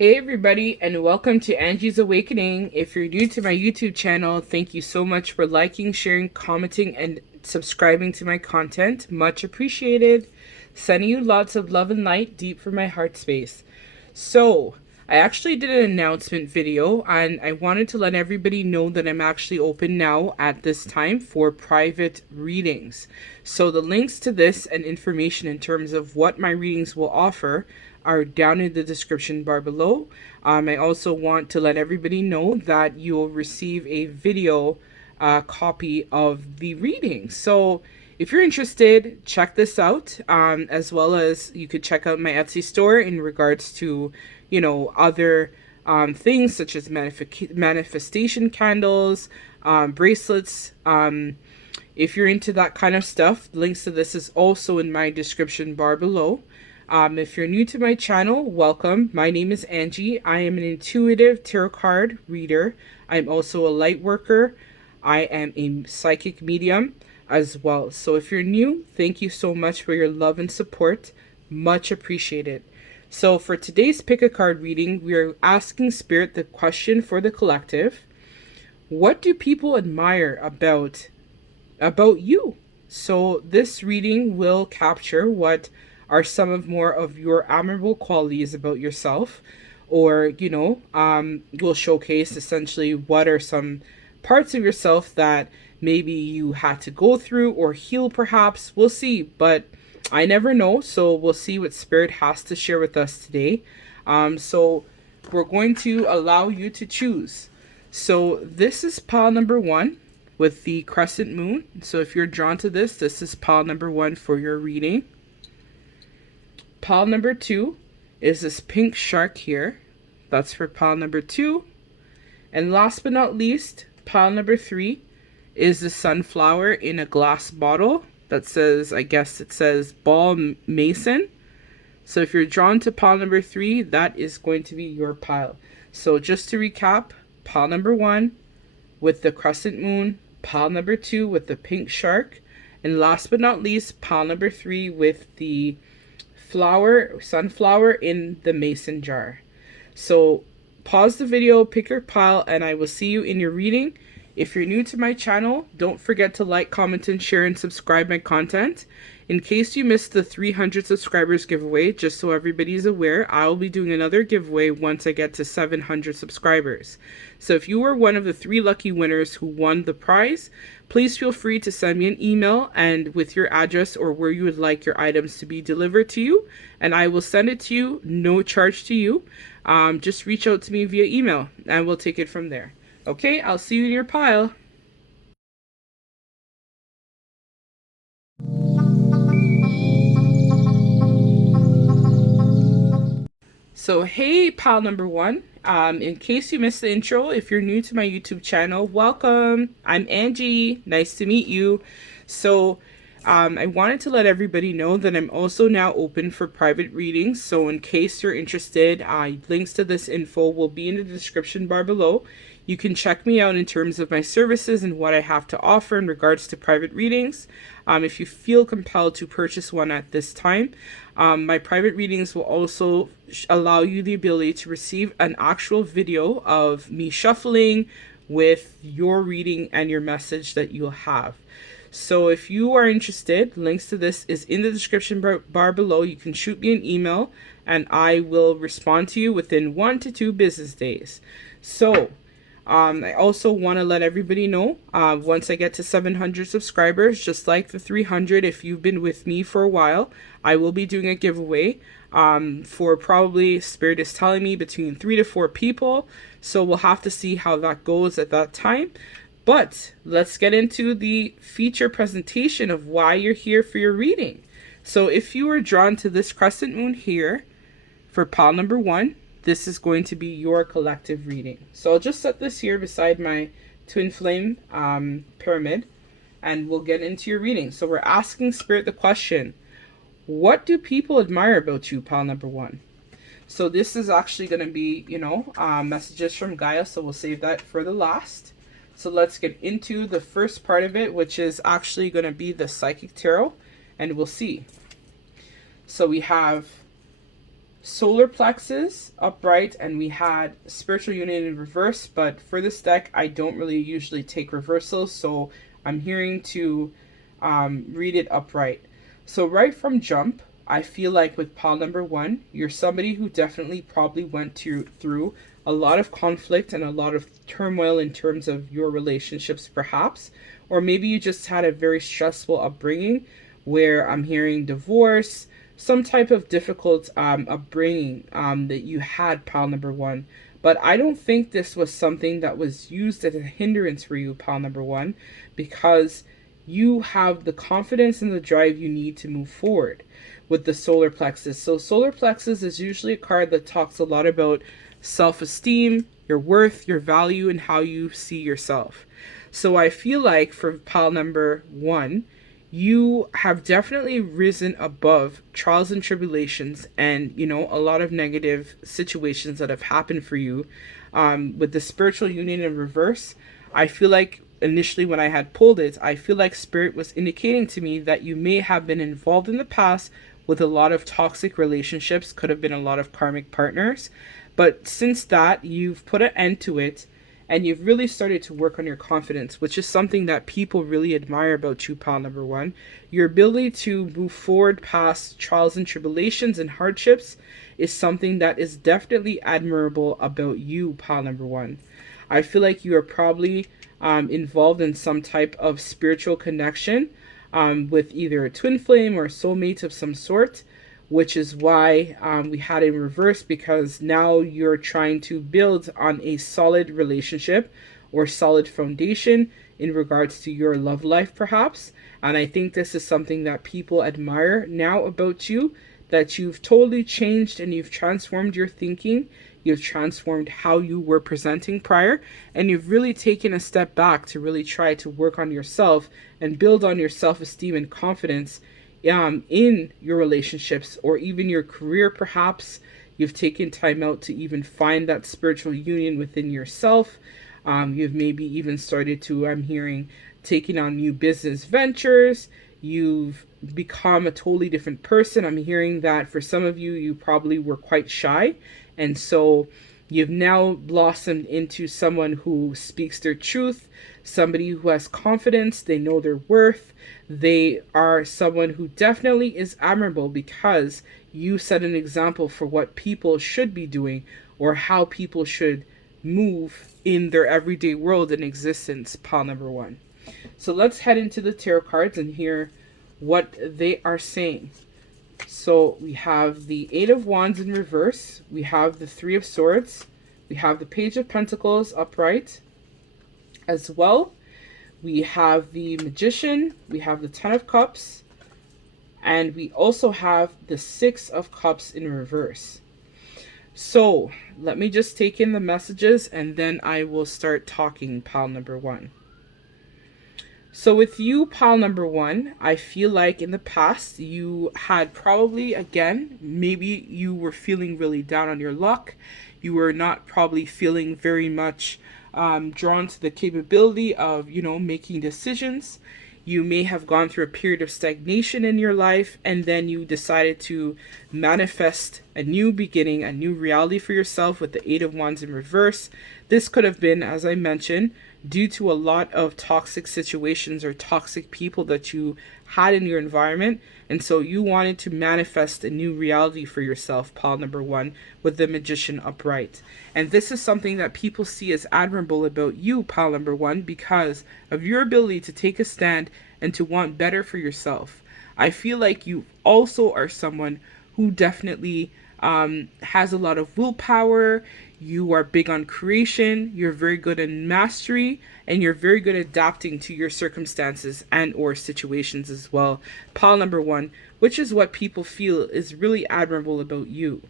Hey everybody, and welcome to Angie's Awakening. If you're new to my YouTube channel, thank you so much for liking, sharing, commenting, and subscribing to my content. Much appreciated. Sending you lots of love and light deep from my heart space. So, I actually did an announcement video, and I wanted to let everybody know that I'm actually open now at this time for private readings. So the links to this and information in terms of what my readings will offer are down in the description bar below. I also want to let everybody know that you'll receive a video copy of the reading. So if you're interested, check this out, as well as you could check out my Etsy store in regards to, other things such as manifestation candles, bracelets. If you're into that kind of stuff, links to this is also in my description bar below. If you're new to my channel, welcome. My name is Angie. I am an intuitive tarot card reader. I'm also a light worker. I am a psychic medium as well. So if you're new, thank you so much for your love and support. Much appreciated. So for today's pick a card reading, we are asking Spirit the question for the collective. What do people admire about you? So this reading will capture what are some of more of your admirable qualities about yourself, or will showcase essentially what are some parts of yourself that maybe you had to go through or heal. Perhaps we'll see, but I never know. So we'll see what Spirit has to share with us today. So we're going to allow you to choose. So this is pile number 1 with the crescent moon. So if you're drawn to this is pile number 1 for your reading. Pile number 2 is this pink shark here. That's for pile number 2. And last but not least, pile number 3 is the sunflower in a glass bottle that says, I guess it says ball mason. So if you're drawn to pile number 3, that is going to be your pile. So just to recap, pile number 1 with the crescent moon, pile number 2 with the pink shark, and last but not least, pile number 3 with the sunflower in the mason jar. So pause the video, pick your pile, and I will see you in your reading. If you're new to my channel, don't forget to like, comment, and share, and subscribe my content. In case you missed the 300 subscribers giveaway, just so everybody's aware, I will be doing another giveaway once I get to 700 subscribers. So if you were one of the 3 lucky winners who won the prize, please feel free to send me an email and with your address or where you would like your items to be delivered to you, and I will send it to you, no charge to you. Just reach out to me via email and we'll take it from there. Okay, I'll see you in your pile. So hey, pile number 1. In case you missed the intro, if you're new to my YouTube channel, welcome. I'm Angie. Nice to meet you. So I wanted to let everybody know that I'm also now open for private readings. So in case you're interested, links to this info will be in the description bar below. You can check me out in terms of my services and what I have to offer in regards to private readings. If you feel compelled to purchase one at this time, my private readings will also allow you the ability to receive an actual video of me shuffling with your reading and your message that you'll have. So if you are interested, links to this is in the description bar below. You can shoot me an email and I will respond to you within 1 to 2 business days. So I also want to let everybody know, once I get to 700 subscribers, just like the 300, if you've been with me for a while, I will be doing a giveaway for probably, Spirit is telling me, between 3 to 4 people. So we'll have to see how that goes at that time. But let's get into the feature presentation of why you're here for your reading. So if you are drawn to this crescent moon here for pile number 1, this is going to be your collective reading. So I'll just set this here beside my twin flame pyramid and we'll get into your reading. So we're asking Spirit the question, what do people admire about you, pile number 1? So this is actually going to be, messages from Gaia. So we'll save that for the last. So let's get into the first part of it, which is actually going to be the psychic tarot, and we'll see. So we have solar plexus upright, and we had spiritual union in reverse. But for this deck, I don't really usually take reversals, so I'm hearing to read it upright. So right from jump, I feel like with pile number one, you're somebody who definitely probably went through a lot of conflict and a lot of turmoil in terms of your relationships, perhaps. Or maybe you just had a very stressful upbringing where I'm hearing divorce, some type of difficult upbringing that you had, pile number one. But I don't think this was something that was used as a hindrance for you, pile number one, because you have the confidence and the drive you need to move forward with the solar plexus. So solar plexus is usually a card that talks a lot about self-esteem, your worth, your value, and how you see yourself. So I feel like for pile number one, you have definitely risen above trials and tribulations and, you know, a lot of negative situations that have happened for you. With the spiritual union in reverse, I feel like initially when I had pulled it, I feel like spirit was indicating to me that you may have been involved in the past with a lot of toxic relationships, could have been a lot of karmic partners. But since that, you've put an end to it and you've really started to work on your confidence, which is something that people really admire about you, pile number one. Your ability to move forward past trials and tribulations and hardships is something that is definitely admirable about you, pile number one. I feel like you are probably involved in some type of spiritual connection with either a twin flame or a soulmate of some sort, which is why we had it in reverse, because now you're trying to build on a solid relationship or solid foundation in regards to your love life, perhaps. And I think this is something that people admire now about you, that you've totally changed and you've transformed your thinking. You've transformed how you were presenting prior, and you've really taken a step back to really try to work on yourself and build on your self-esteem and confidence in your relationships or even your career, perhaps. You've taken time out to even find that spiritual union within yourself. You've maybe even started to, I'm hearing, taking on new business ventures. You've become a totally different person. I'm hearing that for some of you, you probably were quite shy. And so you've now blossomed into someone who speaks their truth, somebody who has confidence, they know their worth. They are someone who definitely is admirable because you set an example for what people should be doing or how people should move in their everyday world and existence, pile number one. So let's head into the tarot cards and hear what they are saying. So we have the Eight of Wands in reverse, we have the Three of Swords, we have the Page of Pentacles upright as well. We have the Magician, we have the Ten of Cups, and we also have the Six of Cups in reverse. So let me just take in the messages and then I will start talking, pile number one. So with you, pile number one, I feel like in the past you had probably, again, maybe you were feeling really down on your luck. You were not probably feeling very much drawn to the capability of, you know, making decisions. You may have gone through a period of stagnation in your life, and then you decided to manifest a new beginning, a new reality for yourself with the Eight of Wands in reverse. This could have been, as I mentioned, due to a lot of toxic situations or toxic people that you had in your environment. And so you wanted to manifest a new reality for yourself, pile number one, with the Magician upright. And this is something that people see as admirable about you, pile number one, because of your ability to take a stand and to want better for yourself. I feel like you also are someone who definitely has a lot of willpower. You are big on creation, you're very good in mastery, and you're very good at adapting to your circumstances and or situations as well. Pile number one, which is what people feel is really admirable about you.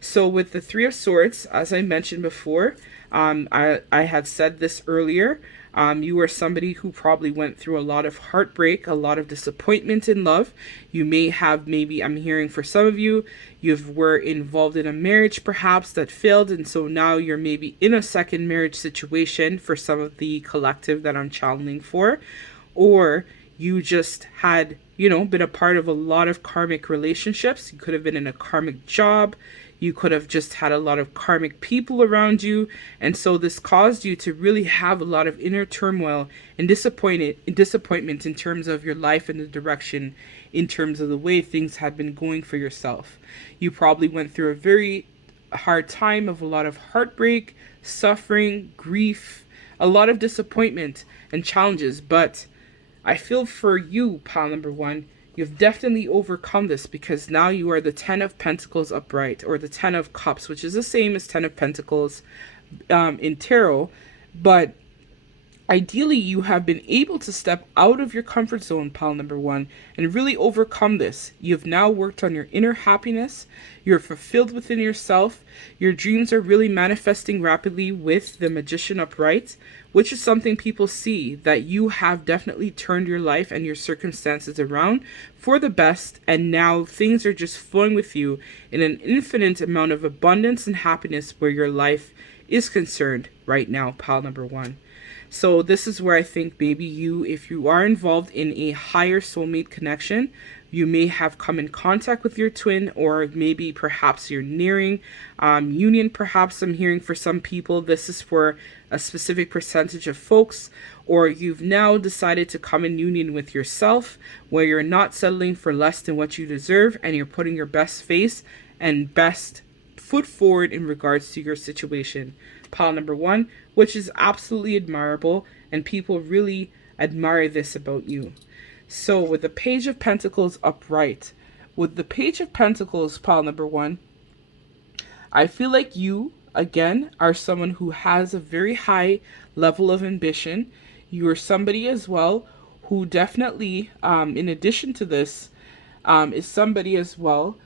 So with the Three of Swords, as I mentioned before, I had said this earlier, you are somebody who probably went through a lot of heartbreak, a lot of disappointment in love. You may have, maybe I'm hearing for some of you, you were involved in a marriage perhaps that failed, and so now you're maybe in a second marriage situation for some of the collective that I'm channeling for. Or you just had, you know, been a part of a lot of karmic relationships. You could have been in a karmic job. You could have just had a lot of karmic people around you. And so this caused you to really have a lot of inner turmoil and disappointment in terms of your life and the direction, in terms of the way things had been going for yourself. You probably went through a very hard time of a lot of heartbreak, suffering, grief, a lot of disappointment and challenges. But I feel for you, pal number one, you've definitely overcome this, because now you are the 10 of Pentacles upright, or the 10 of Cups, which is the same as 10 of Pentacles in tarot. But ideally, you have been able to step out of your comfort zone, pal number one, and really overcome this. You've now worked on your inner happiness. You're fulfilled within yourself. Your dreams are really manifesting rapidly with the Magician upright, which is something people see, that you have definitely turned your life and your circumstances around for the best. And now things are just flowing with you in an infinite amount of abundance and happiness where your life is concerned right now, pal number one. So this is where I think maybe you, if you are involved in a higher soulmate connection, you may have come in contact with your twin, or maybe perhaps you're nearing union. Perhaps I'm hearing for some people this is for a specific percentage of folks, or you've now decided to come in union with yourself, where you're not settling for less than what you deserve, and you're putting your best face and best foot forward in regards to your situation, pile number one, which is absolutely admirable, and people really admire this about you. So with the Page of Pentacles upright, with the Page of Pentacles, pile number one, I feel like you, again, are someone who has a very high level of ambition. You are somebody as well who definitely, in addition to this, is somebody as well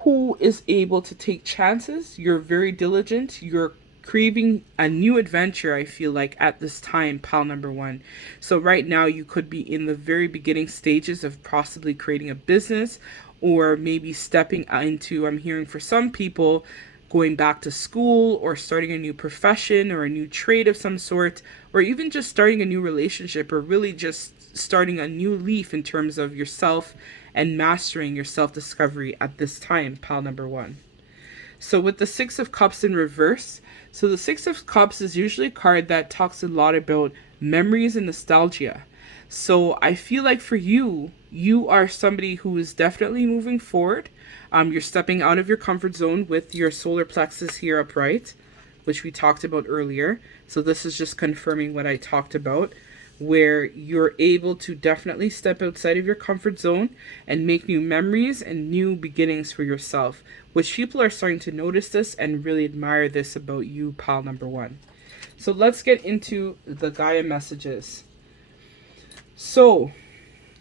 who is able to take chances. You're very diligent. You're craving a new adventure, I feel like, at this time, pal number one. So right now you could be in the very beginning stages of possibly creating a business, or maybe stepping into, I'm hearing for some people, going back to school, or starting a new profession or a new trade of some sort, or even just starting a new relationship, or really just starting a new leaf in terms of yourself and mastering your self-discovery at this time, pal number one. So with the Six of Cups in reverse, so the Six of Cups is usually a card that talks a lot about memories and nostalgia. So I feel like for you, you are somebody who is definitely moving forward. You're stepping out of your comfort zone with your solar plexus here upright, which we talked about earlier. So this is just confirming what I talked about, where you're able to definitely step outside of your comfort zone and make new memories and new beginnings for yourself, which people are starting to notice this and really admire this about you, pal number one. So let's get into the Gaia messages. So,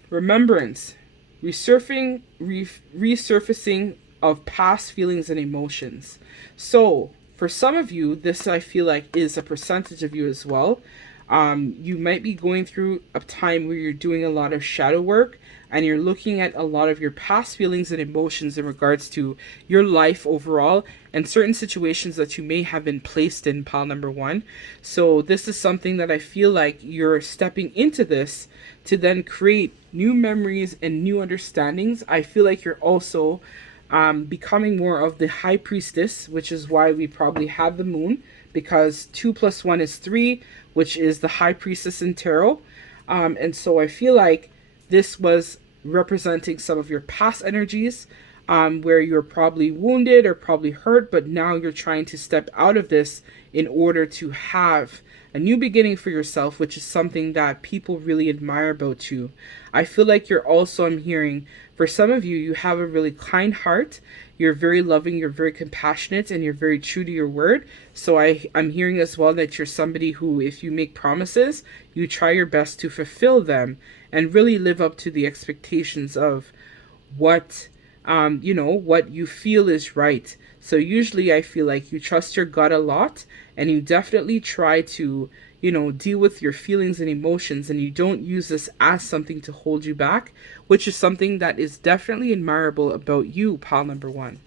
remembrance, resurfacing of past feelings and emotions. So, for some of you, this I feel like is a percentage of you as well. You might be going through a time where you're doing a lot of shadow work, and you're looking at a lot of your past feelings and emotions in regards to your life overall, and certain situations that you may have been placed in, pile number one. So this is something that I feel like you're stepping into this to then create new memories and new understandings. I feel like you're also becoming more of the High Priestess, which is why we probably have the moon, because 2 + 1 is 3, which is the High Priestess in tarot. And so I feel like this was representing some of your past energies, where you're probably wounded or probably hurt, but now you're trying to step out of this in order to have a new beginning for yourself, which is something that people really admire about you. I feel like you're also, I'm hearing, for some of you, you have a really kind heart. You're very loving, you're very compassionate, and you're very true to your word. So I'm hearing as well that you're somebody who, if you make promises, you try your best to fulfill them and really live up to the expectations of what, what you feel is right. So usually I feel like you trust your gut a lot, and you definitely try to, deal with your feelings and emotions, and you don't use this as something to hold you back, which is something that is definitely admirable about you, pile number one.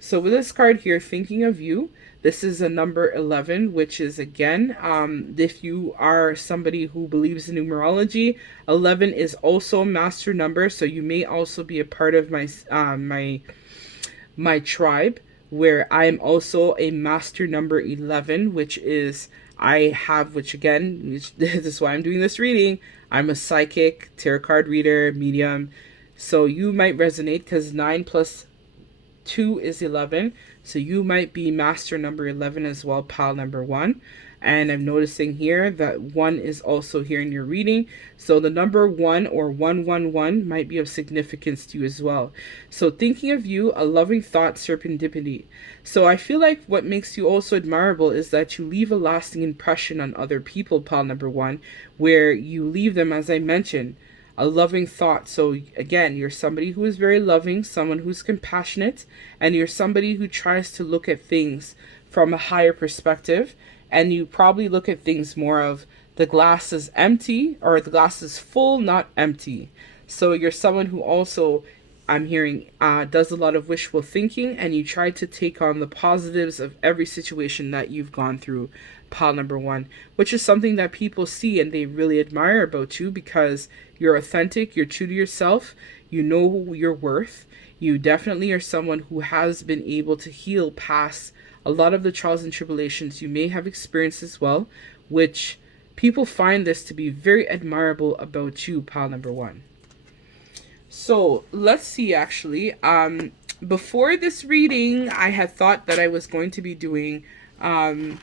So with this card here, thinking of you, this is a number 11, which is, again, if you are somebody who believes in numerology, 11 is also a master number. So you may also be a part of my tribe, where I am also a master number 11, which is which again, this is why I'm doing this reading. I'm a psychic, tarot card reader, medium. So you might resonate because 9 plus 2 is 11. So you might be master number 11 as well, pile number 1. And I'm noticing here that 1 is also here in your reading. So the number 1 or 111 might be of significance to you as well. So thinking of you, a loving thought, serendipity. So I feel like what makes you also admirable is that you leave a lasting impression on other people, pile number 1, where you leave them, as I mentioned, a loving thought. So again, you're somebody who is very loving, someone who's compassionate, and you're somebody who tries to look at things from a higher perspective. And you probably look at things more of the glass is empty or the glass is full, not empty. So you're someone who also, I'm hearing, does a lot of wishful thinking, and you try to take on the positives of every situation that you've gone through, pile number 1, which is something that people see and they really admire about you because you're authentic, you're true to yourself, you know your worth. You definitely are someone who has been able to heal past a lot of the trials and tribulations you may have experienced as well, which people find this to be very admirable about you, pile number 1. So let's see, actually, before this reading, I had thought that I was going to be doing, we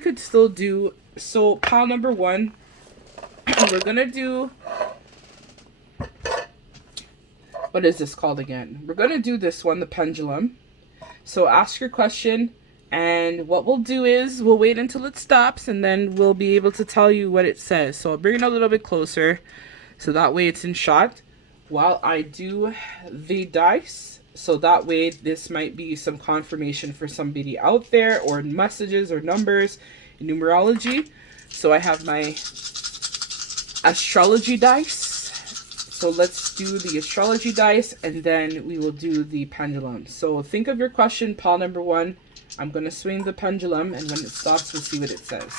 could still do, so pile number 1, we're gonna do, what is this called again? We're gonna do this one, the pendulum. So ask your question, and what we'll do is we'll wait until it stops, and then we'll be able to tell you what it says. So I'll bring it a little bit closer, so that way it's in shot while I do the dice. So that way this might be some confirmation for somebody out there, or messages or numbers in numerology. So I have my astrology dice. So let's do the astrology dice, and then we will do the pendulum. So think of your question, pile number 1. I'm going to swing the pendulum, and when it stops, we'll see what it says.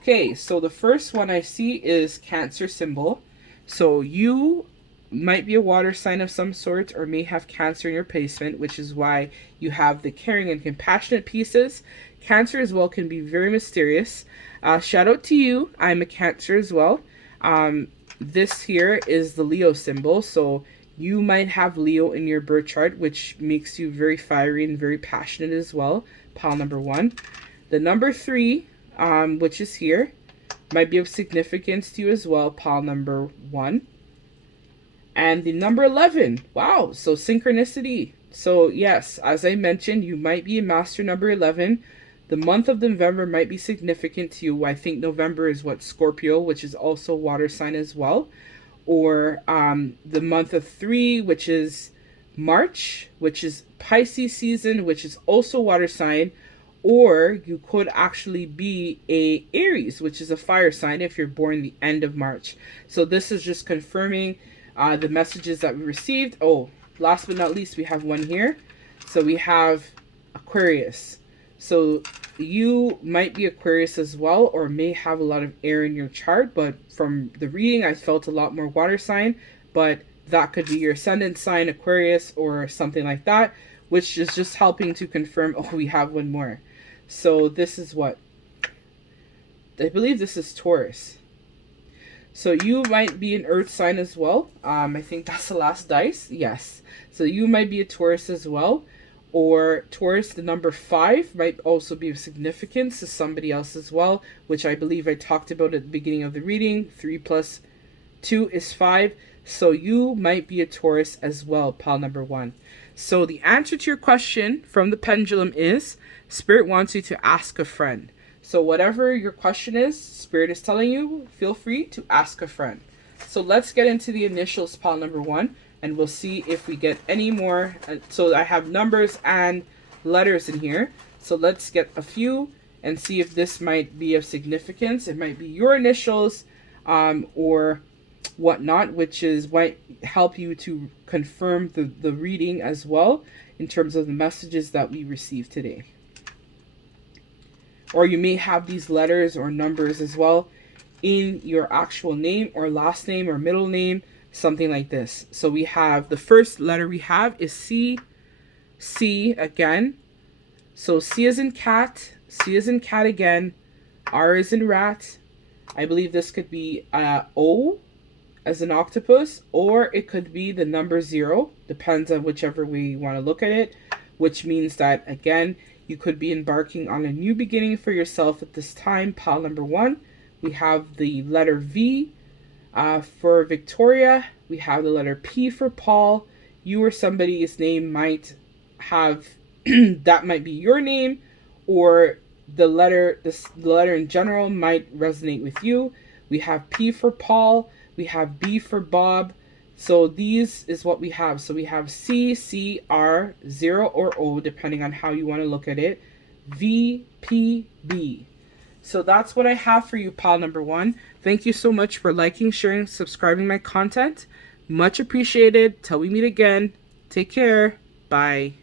Okay, so the first one I see is Cancer symbol. So you might be a water sign of some sort, or may have Cancer in your placement, which is why you have the caring and compassionate pieces. Cancer as well can be very mysterious. Shout out to you. I'm a Cancer as well. This here is the Leo symbol, so you might have Leo in your birth chart, which makes you very fiery and very passionate as well, pile number 1. The number 3, which is here, might be of significance to you as well, pile number 1. And the number 11, wow, so synchronicity. So yes, as I mentioned, you might be a master number 11. The month of November might be significant to you. I think November is what, Scorpio, which is also water sign as well. Or the month of 3, which is March, which is Pisces season, which is also water sign. Or you could actually be a Aries, which is a fire sign if you're born the end of March. So this is just confirming the messages that we received. Oh, last but not least, we have one here. So we have Aquarius. So you might be Aquarius as well, or may have a lot of air in your chart, but from the reading I felt a lot more water sign, but that could be your ascendant sign, Aquarius, or something like that, which is just helping to confirm. Oh, we have one more. So this is what? I believe this is Taurus. So you might be an earth sign as well. I think that's the last dice. Yes. So you might be a Taurus as well. Or Taurus, the number 5 might also be of significance to somebody else as well, which I believe I talked about at the beginning of the reading. 3 plus 2 is 5. So you might be a Taurus as well, pile number 1. So the answer to your question from the pendulum is Spirit wants you to ask a friend. So whatever your question is, Spirit is telling you, feel free to ask a friend. So let's get into the initials, pile number 1. And we'll see if we get any more. So I have numbers and letters in here. So let's get a few and see if this might be of significance. It might be your initials or whatnot, which is might help you to confirm the reading as well in terms of the messages that we received today. Or you may have these letters or numbers as well in your actual name or last name or middle name. something like this. So we have the first letter we have is C, C again. So C is in cat, C is in cat again, R is in rat. I believe this could be O as an octopus, or it could be the number 0, depends on whichever way you want to look at it, which means that, again, you could be embarking on a new beginning for yourself at this time. Pile number 1, we have the letter V for Victoria. We have the letter P for Paul. You or somebody's name might have, that might be your name, or the letter in general might resonate with you. We have P for Paul. We have B for Bob. So these is what we have. So we have C, C, R, 0 or O, depending on how you want to look at it. V, P, B. So that's what I have for you, pile number 1. Thank you so much for liking, sharing, subscribing my content. Much appreciated. Till we meet again. Take care. Bye.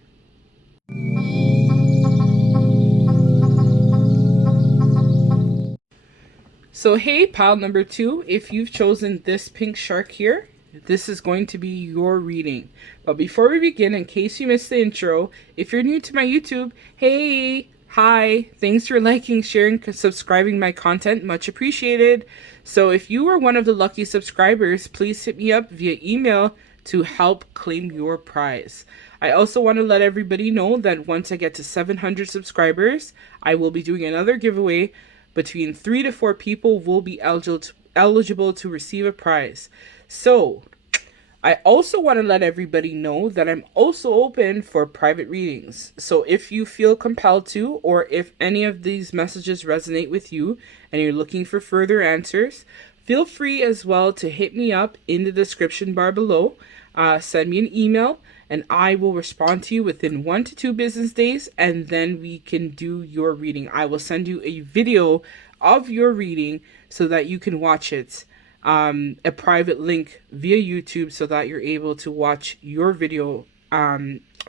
So hey, pile number 2, if you've chosen this pink shark here, this is going to be your reading. But before we begin, in case you missed the intro, if you're new to my YouTube, hey, hi, thanks for liking, sharing, subscribing my content, much appreciated. So if you are one of the lucky subscribers, please hit me up via email to help claim your prize. I also want to let everybody know that once I get to 700 subscribers, I will be doing another giveaway. Between 3 to 4 people will be eligible to receive a prize. So, I also want to let everybody know that I'm also open for private readings. So if you feel compelled to, or if any of these messages resonate with you and you're looking for further answers, feel free as well to hit me up in the description bar below. Send me an email and I will respond to you within 1 to 2 business days, and then we can do your reading. I will send you a video of your reading so that you can watch it. A private link via YouTube so that you're able to watch your video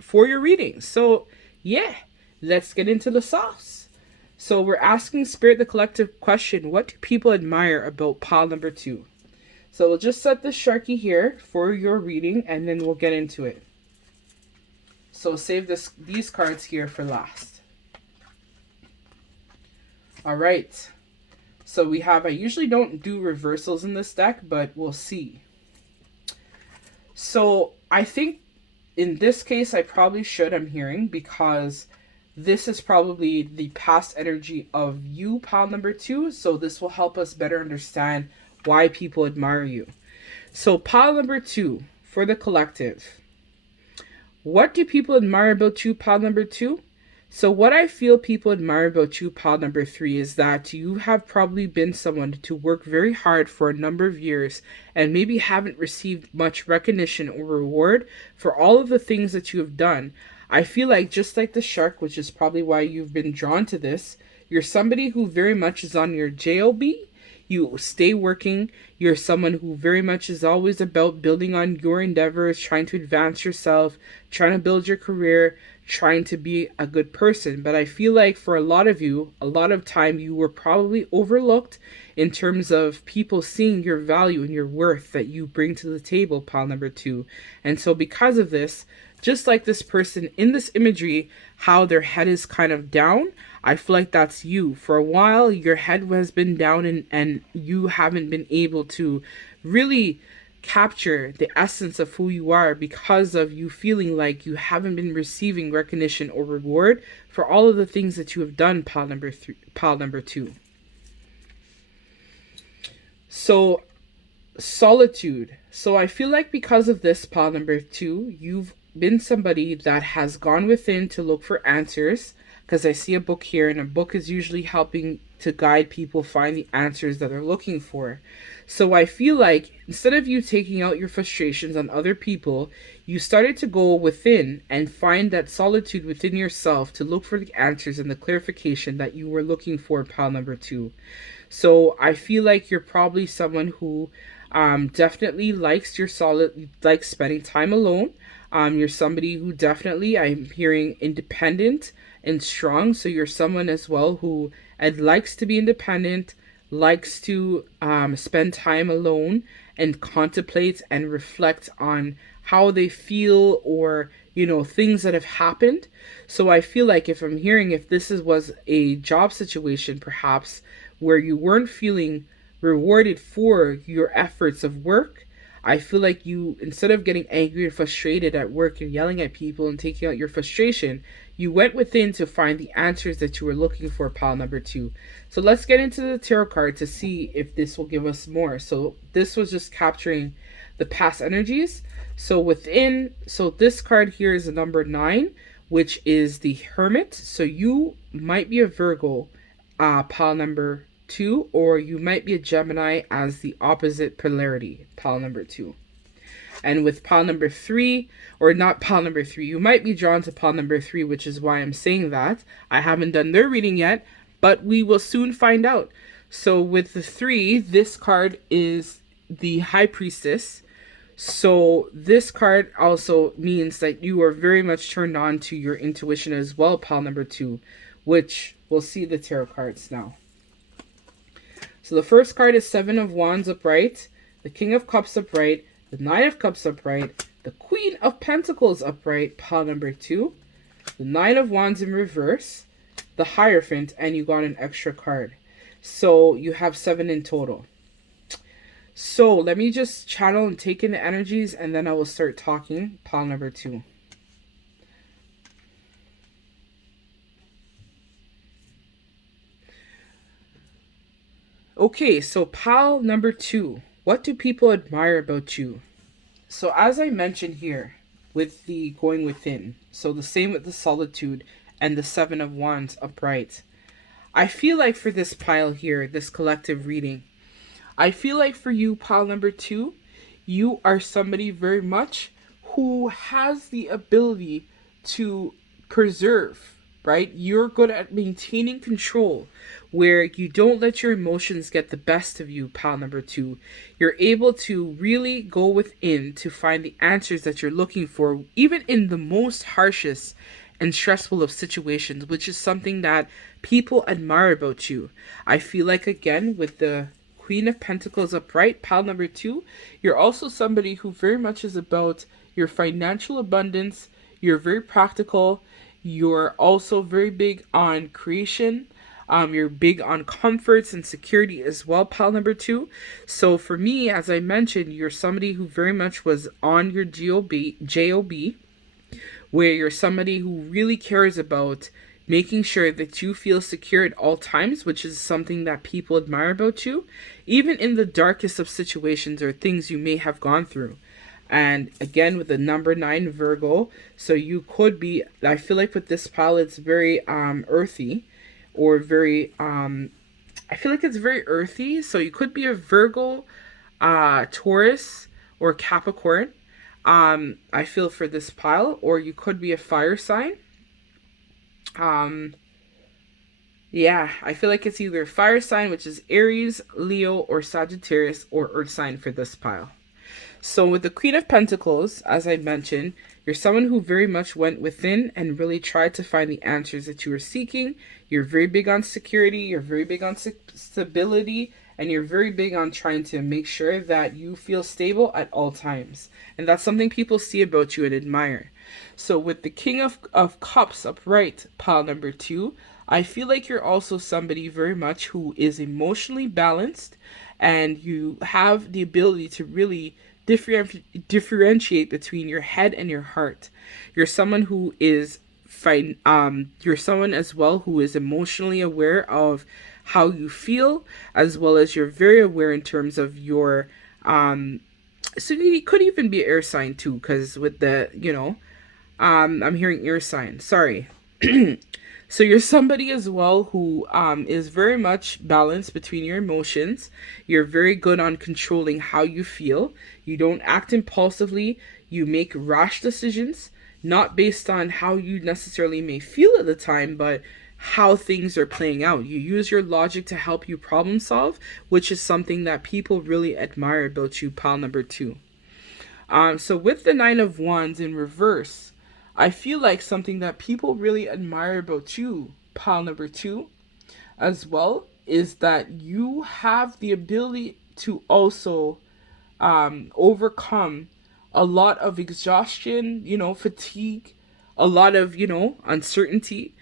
for your reading. So yeah, let's get into the sauce. So we're asking Spirit the collective question: what do people admire about pile number 2? So we'll just set this Sharky here for your reading and then we'll get into it. So save these cards here for last. All right. So we have, I usually don't do reversals in this deck, but we'll see. So I think in this case, I probably should, I'm hearing, because this is probably the past energy of you, pile number 2. So this will help us better understand why people admire you. So pile number 2 for the collective. What do people admire about you, pile number 2? So what I feel people admire about you, pile number 3, is that you have probably been someone to work very hard for a number of years and maybe haven't received much recognition or reward for all of the things that you have done. I feel like, just like the shark, which is probably why you've been drawn to this, you're somebody who very much is on your JOB. You stay working. You're someone who very much is always about building on your endeavors, trying to advance yourself, trying to build your career, trying to be a good person. But I feel like for a lot of you, a lot of time you were probably overlooked in terms of people seeing your value and your worth that you bring to the table, pile number 2. And so because of this, just like this person in this imagery, how their head is kind of down, I feel like that's you. For a while, your head has been down and you haven't been able to really capture the essence of who you are because of you feeling like you haven't been receiving recognition or reward for all of the things that you have done, pile number 2. So solitude. So I feel like because of this, pile number 2, you've been somebody that has gone within to look for answers, because I see a book here, and a book is usually helping to guide people find the answers that they're looking for. So I feel like instead of you taking out your frustrations on other people, you started to go within and find that solitude within yourself to look for the answers and the clarification that you were looking for, pile number 2. So I feel like you're probably someone who definitely likes likes spending time alone. You're somebody who definitely, I'm hearing, independent and strong. So you're someone as well who likes to be independent, likes to spend time alone and contemplate and reflect on how they feel, or things that have happened. So I feel like, if I'm hearing, if was a job situation perhaps where you weren't feeling rewarded for your efforts of work, I feel like you, instead of getting angry and frustrated at work and yelling at people and taking out your frustration, you went within to find the answers that you were looking for, pile number 2. So let's get into the tarot card to see if this will give us more. So this was just capturing the past energies. So this card here is the number 9, which is the Hermit. So you might be a Virgo, pile number 2, or you might be a Gemini as the opposite polarity, pile number 2. And with pile number 3, or not pile number 3, you might be drawn to pile number 3, which is why I'm saying that. I haven't done their reading yet, but we will soon find out. So with the 3, this card is the High Priestess. So this card also means that you are very much turned on to your intuition as well, pile number 2, which we'll see the tarot cards now. So the first card is 7 of Wands upright, the King of Cups upright, the 9 of Cups upright, the Queen of Pentacles upright, pile number 2, the 9 of Wands in reverse, the Hierophant, and you got an extra card. So you have 7 in total. So let me just channel and take in the energies, and then I will start talking. Pile number 2. Okay, so pile number 2. What do people admire about you? So as I mentioned here, with the going within, so the same with the Solitude and the 7 of Wands upright, I feel like for this pile here, this collective reading, I feel like for you, pile number 2, you are somebody very much who has the ability to preserve, right? You're good at maintaining control, where you don't let your emotions get the best of you, pile number 2. You're able to really go within to find the answers that you're looking for, even in the most harshest and stressful of situations, which is something that people admire about you. I feel like, again, with the Queen of Pentacles upright, pile number 2, you're also somebody who very much is about your financial abundance. You're very practical. You're also very big on creation. You're big on comforts and security as well, pile number 2. So for me, as I mentioned, you're somebody who very much was on your job, where you're somebody who really cares about making sure that you feel secure at all times, which is something that people admire about you, even in the darkest of situations or things you may have gone through. And again, with the number 9 Virgo, so you could be, I feel like with this pile, it's very earthy, or very, I feel like it's very earthy. So you could be a Virgo, Taurus, or Capricorn, I feel, for this pile, or you could be a fire sign. Yeah, I feel like it's either fire sign, which is Aries, Leo, or Sagittarius, or earth sign for this pile. So with the Queen of Pentacles, as I mentioned, you're someone who very much went within and really tried to find the answers that you were seeking. You're very big on security, you're very big on stability, and you're very big on trying to make sure that you feel stable at all times. And that's something people see about you and admire. So with the King of Cups upright, pile number 2, I feel like you're also somebody very much who is emotionally balanced, and you have the ability to really differentiate between your head and your heart. You're someone who is fine. You're someone as well who is emotionally aware of how you feel, as well as you're very aware in terms of your so you could even be air sign too, because with the I'm hearing air sign, sorry. So you're somebody as well who is very much balanced between your emotions. You're very good on controlling how you feel. You don't act impulsively. You make rash decisions, not based on how you necessarily may feel at the time, but how things are playing out. You use your logic to help you problem solve, which is something that people really admire about you, pile number 2. So with the 9 of Wands in reverse, I feel like something that people really admire about you, pile number 2, as well, is that you have the ability to also overcome a lot of exhaustion, fatigue, a lot of, uncertainty,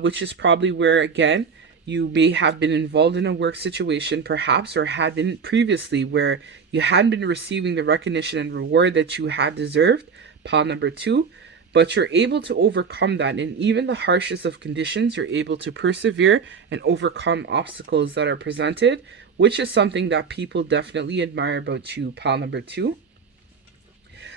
which is probably where, again, you may have been involved in a work situation, perhaps, or had been previously where you hadn't been receiving the recognition and reward that you had deserved, pile number 2. But you're able to overcome that. In even the harshest of conditions, you're able to persevere and overcome obstacles that are presented, which is something that people definitely admire about you, pile number 2.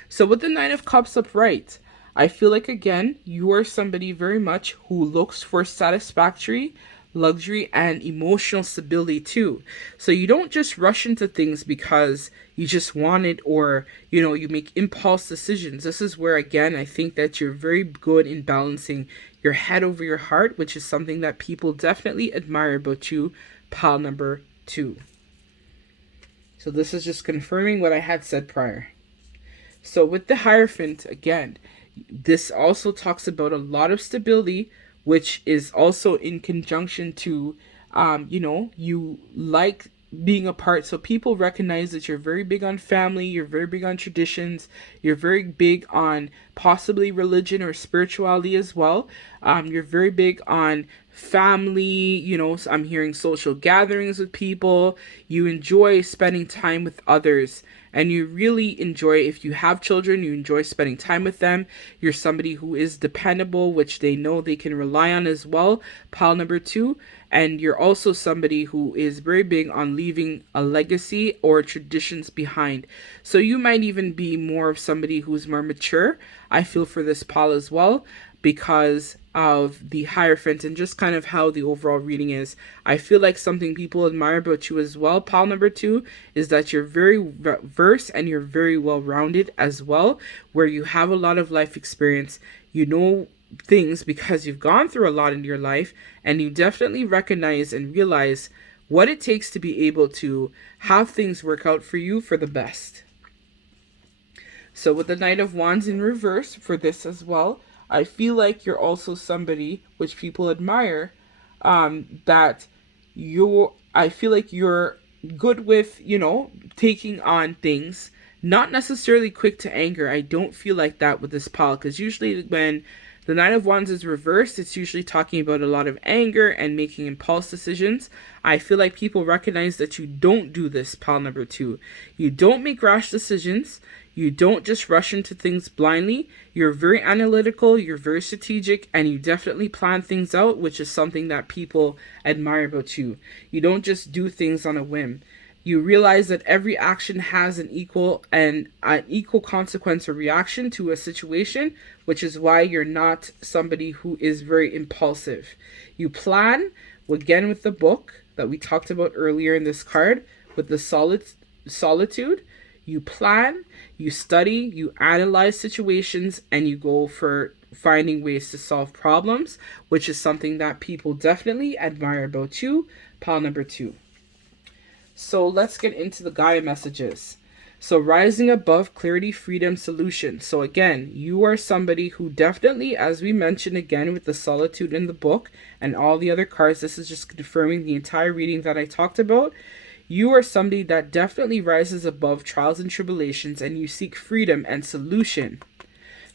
So with the Nine of Cups upright, I feel like, again, you are somebody very much who looks for satisfactory, luxury, and emotional stability too. So you don't just rush into things because you just want it, or, you make impulse decisions. This is where, again, I think that you're very good in balancing your head over your heart, which is something that people definitely admire about you, pile number 2. So this is just confirming what I had said prior. So with the Hierophant, again, this also talks about a lot of stability, which is also in conjunction to, you like being apart. So people recognize that you're very big on family, you're very big on traditions, you're very big on possibly religion or spirituality as well. You're very big on family, so I'm hearing social gatherings with people. You enjoy spending time with others. And you really enjoy, if you have children, you enjoy spending time with them. You're somebody who is dependable, which they know they can rely on as well, pile number 2. And you're also somebody who is very big on leaving a legacy or traditions behind. So you might even be more of somebody who's more mature, I feel, for this pile as well, because of the Hierophant and just kind of how the overall reading is. I feel like something people admire about you as well, pile number 2, is that you're very versed and you're very well-rounded as well, where you have a lot of life experience. You know things because you've gone through a lot in your life, and you definitely recognize and realize what it takes to be able to have things work out for you for the best. So with the Knight of Wands in reverse for this as well, I feel like you're also somebody which people admire, that I feel like you're good with, taking on things, not necessarily quick to anger. I don't feel like that with this pile, because usually when the Nine of Wands is reversed, it's usually talking about a lot of anger and making impulse decisions. I feel like people recognize that you don't do this, pile number 2. You don't make rash decisions. You don't just rush into things blindly. You're very analytical, you're very strategic, and you definitely plan things out, which is something that people admire about you. You don't just do things on a whim. You realize that every action has an equal consequence or reaction to a situation, which is why you're not somebody who is very impulsive. You plan, again with the book that we talked about earlier in this card, with the solitude. You plan, you study, you analyze situations, and you go for finding ways to solve problems, which is something that people definitely admire about you, pile number 2. So let's get into the Gaia messages. So rising above, clarity, freedom, solution. So again, you are somebody who definitely, as we mentioned again with the solitude in the book and all the other cards, this is just confirming the entire reading that I talked about. You are somebody that definitely rises above trials and tribulations, and you seek freedom and solution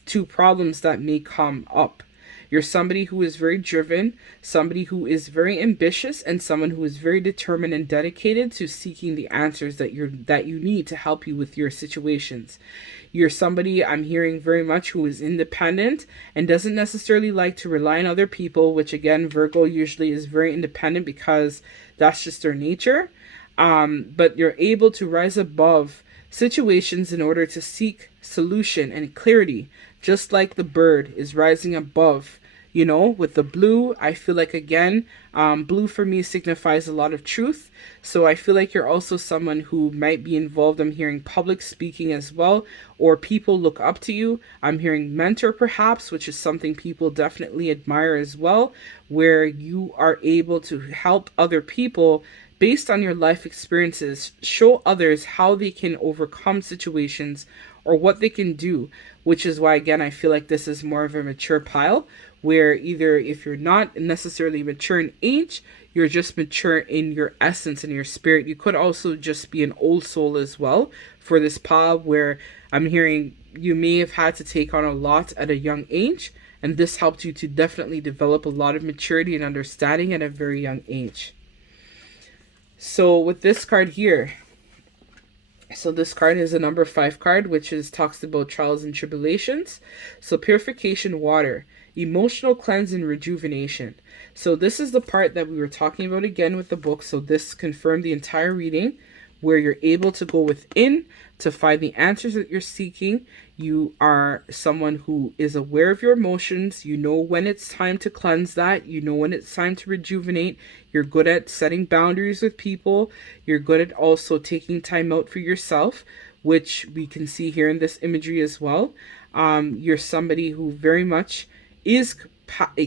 to problems that may come up. You're somebody who is very driven, somebody who is very ambitious, and someone who is very determined and dedicated to seeking the answers that you need to help you with your situations. You're somebody, I'm hearing, very much who is independent and doesn't necessarily like to rely on other people, which again, Virgo usually is very independent because that's just their nature. But you're able to rise above situations in order to seek solution and clarity, just like the bird is rising above, with the blue. I feel like, again, blue for me signifies a lot of truth. So I feel like you're also someone who might be involved, I'm hearing public speaking as well, or people look up to you. I'm hearing mentor perhaps, which is something people definitely admire as well, where you are able to help other people based on your life experiences, show others how they can overcome situations or what they can do, which is why, again, I feel like this is more of a mature pile, where either if you're not necessarily mature in age, you're just mature in your essence and your spirit. You could also just be an old soul as well for this pile, where I'm hearing you may have had to take on a lot at a young age, and this helped you to definitely develop a lot of maturity and understanding at a very young age. So with this card here, so this card is a number 5 card, which is talks about trials and tribulations. So purification, water, emotional cleanse, and rejuvenation. So this is the part that we were talking about again with the book. So this confirmed the entire reading, where you're able to go within to find the answers that you're seeking. You are someone who is aware of your emotions. You know when it's time to cleanse that. You know when it's time to rejuvenate. You're good at setting boundaries with people. You're good at also taking time out for yourself, which we can see here in this imagery as well. You're somebody who very much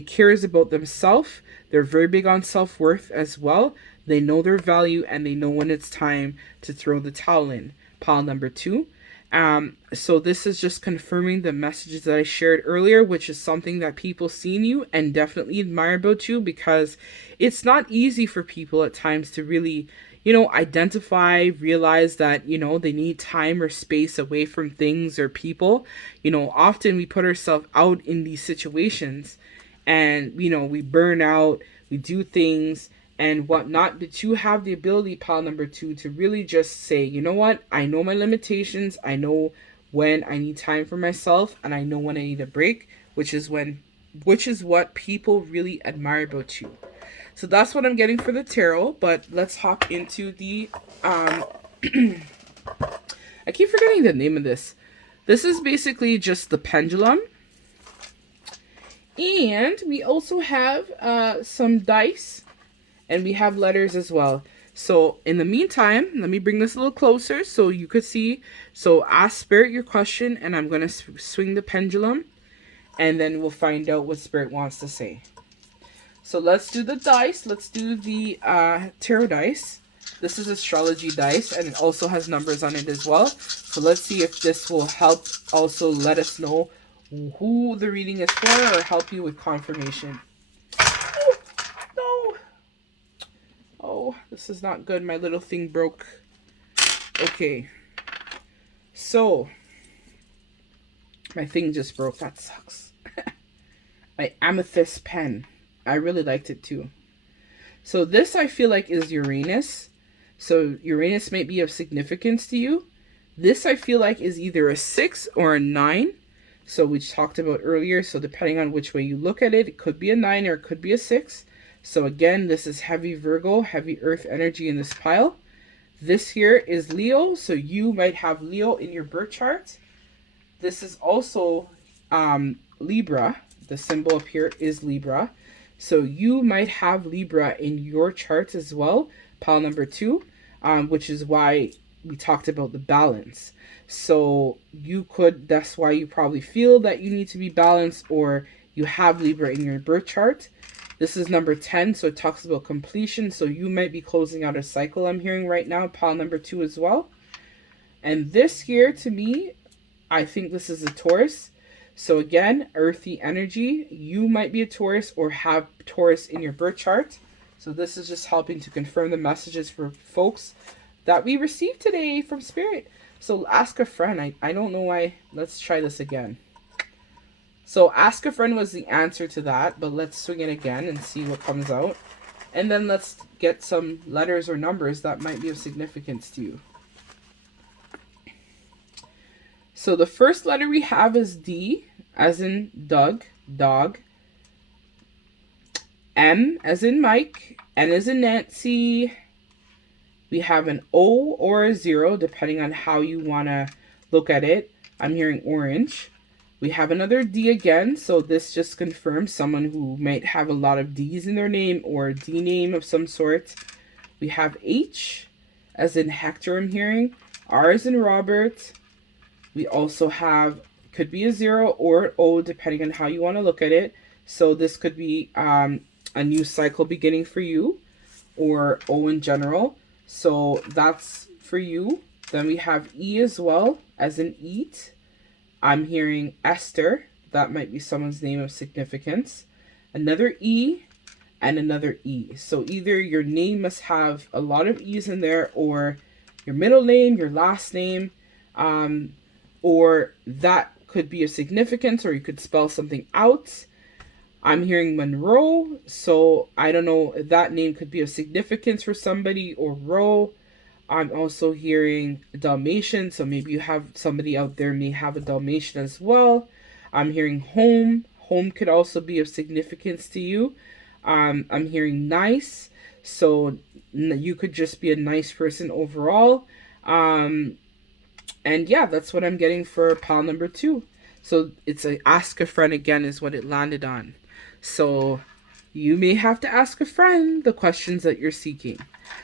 cares about themselves. They're very big on self-worth as well. They know their value, and they know when it's time to throw the towel in. Pile number 2. So this is just confirming the messages that I shared earlier, which is something that people see in you and definitely admire about you, because it's not easy for people at times to really, identify, realize that, they need time or space away from things or people. Often we put ourselves out in these situations and, we burn out, we do things and whatnot, but you have the ability, pile number 2, to really just say, you know what, I know my limitations, I know when I need time for myself, and I know when I need a break, which is what people really admire about you. So that's what I'm getting for the tarot, but let's hop into the I keep forgetting the name of this. This is basically just the pendulum. And we also have some dice. And we have letters as well. So in the meantime, let me bring this a little closer so you could see. So ask Spirit your question, and I'm going to swing the pendulum. And then we'll find out what Spirit wants to say. So let's do the dice. Let's do the tarot dice. This is astrology dice, and it also has numbers on it as well. So let's see if this will help also let us know who the reading is for, or help you with confirmation. Oh, this is not good. My little thing broke. Okay. So, my thing just broke. That sucks. My amethyst pen. I really liked it too. So this I feel like is Uranus. So Uranus might be of significance to you. This I feel like is either a 6 or a 9. So we talked about earlier. So depending on which way you look at it, it could be a 9 or it could be a 6. So again, this is heavy Virgo, heavy earth energy in this pile. This here is Leo, so you might have Leo in your birth chart. This is also Libra. The symbol up here is Libra. So you might have Libra in your chart as well, pile number 2, which is why we talked about the balance. So that's why you probably feel that you need to be balanced, or you have Libra in your birth chart. This is number 10, so it talks about completion. So you might be closing out a cycle, I'm hearing right now, pile number 2 as well. And this here, to me, I think this is a Taurus. So again, earthy energy. You might be a Taurus or have Taurus in your birth chart. So this is just helping to confirm the messages for folks that we received today from Spirit. So ask a friend. I don't know why. Let's try this again. So ask a friend was the answer to that, but let's swing it again and see what comes out. And then let's get some letters or numbers that might be of significance to you. So the first letter we have is D, as in Doug, dog. M, as in Mike. N, as in Nancy. We have an O or a 0, depending on how you want to look at it. I'm hearing orange. We have another D again, so this just confirms someone who might have a lot of D's in their name, or a D name of some sort. We have H, as in Hector, I'm hearing. R as in Robert. We also have, could be a 0 or an O, depending on how you want to look at it. So this could be a new cycle beginning for you, or O in general. So that's for you. Then we have E as well, as in eat. I'm hearing Esther. That might be someone's name of significance. Another E and another E. So either your name must have a lot of E's in there, or your middle name, your last name, or that could be of significance, or you could spell something out. I'm hearing Monroe, so I don't know if that name could be of significance for somebody, or Roe. I'm also hearing Dalmatian, so maybe you have somebody out there may have a Dalmatian as well. I'm hearing home. Home could also be of significance to you. I'm hearing nice, so you could just be a nice person overall. And yeah, that's what I'm getting for pile number 2. So it's a ask a friend again is what it landed on. So you may have to ask a friend the questions that you're seeking.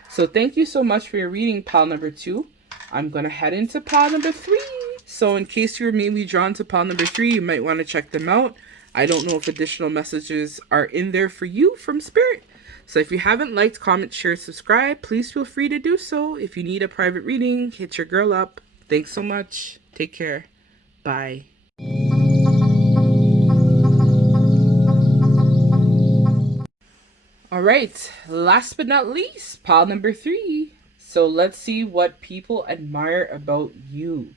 So thank you so much for your reading, pile number 2. I'm going to head into pile number 3. So in case you're maybe drawn to pile number 3, you might want to check them out. I don't know if additional messages are in there for you from Spirit. So if you haven't liked, comment, share, subscribe, please feel free to do so. If you need a private reading, hit your girl up. Thanks so much. Take care. Bye. All right, last but not least, pile number 3. So let's see what people admire about you.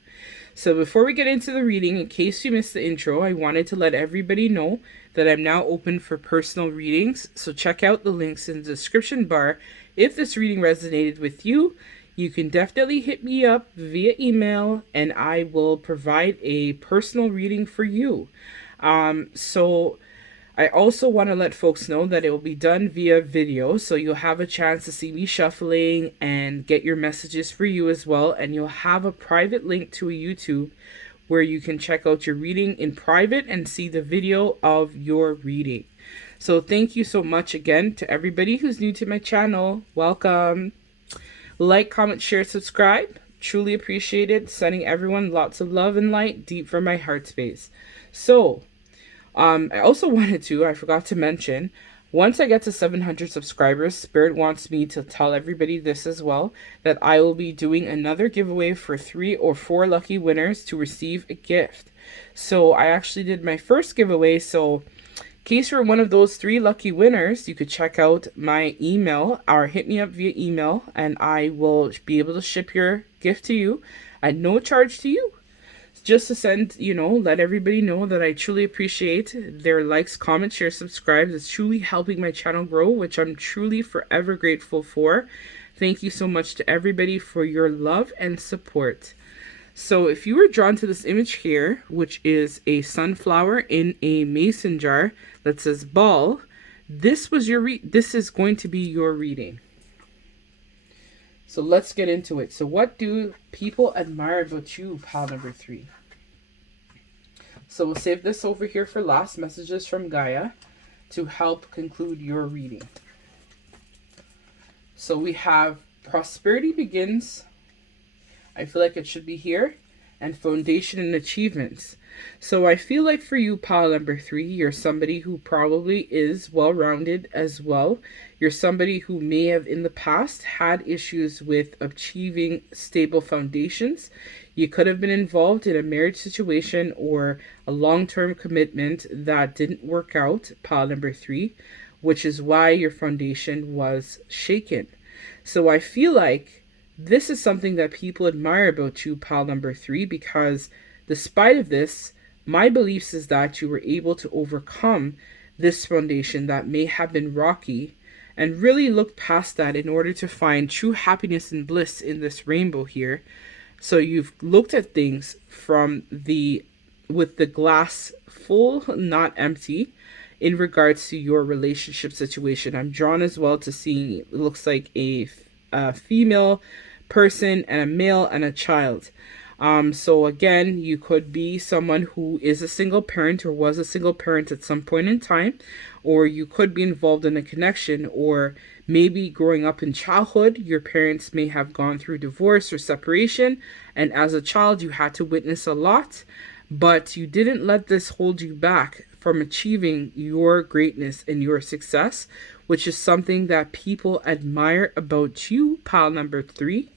So before we get into the reading, in case you missed the intro, I wanted to let everybody know that I'm now open for personal readings. So check out the links in the description bar. If this reading resonated with you, you can definitely hit me up via email and I will provide a personal reading for you. So I also want to let folks know that it will be done via video, so you'll have a chance to see me shuffling and get your messages for you as well, and you'll have a private link to a YouTube where you can check out your reading in private and see the video of your reading. So thank you so much again to everybody who's new to my channel. Welcome. Like, comment, share, subscribe. Truly appreciate it. Sending everyone lots of love and light deep from my heart space. So I also I forgot to mention, once I get to 700 subscribers, Spirit wants me to tell everybody this as well, that I will be doing another giveaway for 3 or 4 lucky winners to receive a gift. So I actually did my first giveaway, so in case you're one of those 3 lucky winners, you could check out my email or hit me up via email and I will be able to ship your gift to you at no charge to you. Just to send, let everybody know that I truly appreciate their likes, comments, share, subscribe. It's truly helping my channel grow, which I'm truly forever grateful for. Thank you so much to everybody for your love and support. So if you were drawn to this image here, which is a sunflower in a mason jar that says ball, this is going to be your reading. So let's get into it. So what do people admire about you, pile number 3? So we'll save this over here for last, messages from Gaia, to help conclude your reading. So we have prosperity begins. I feel like it should be here. And foundation and achievements. So I feel like for you, pile number 3, you're somebody who probably is well-rounded as well. You're somebody who may have in the past had issues with achieving stable foundations. You could have been involved in a marriage situation or a long-term commitment that didn't work out, pile number 3, which is why your foundation was shaken. So I feel like this is something that people admire about you, pile number 3, because despite of this, my beliefs is that you were able to overcome this foundation that may have been rocky and really look past that in order to find true happiness and bliss in this rainbow here. So you've looked at things with the glass full, not empty, in regards to your relationship situation. I'm drawn as well to seeing, it looks like a female person and a male and a child. So again, you could be someone who is a single parent or was a single parent at some point in time, or you could be involved in a connection, or maybe growing up in childhood, your parents may have gone through divorce or separation, and as a child you had to witness a lot, but you didn't let this hold you back from achieving your greatness and your success, which is something that people admire about you, pile number 3.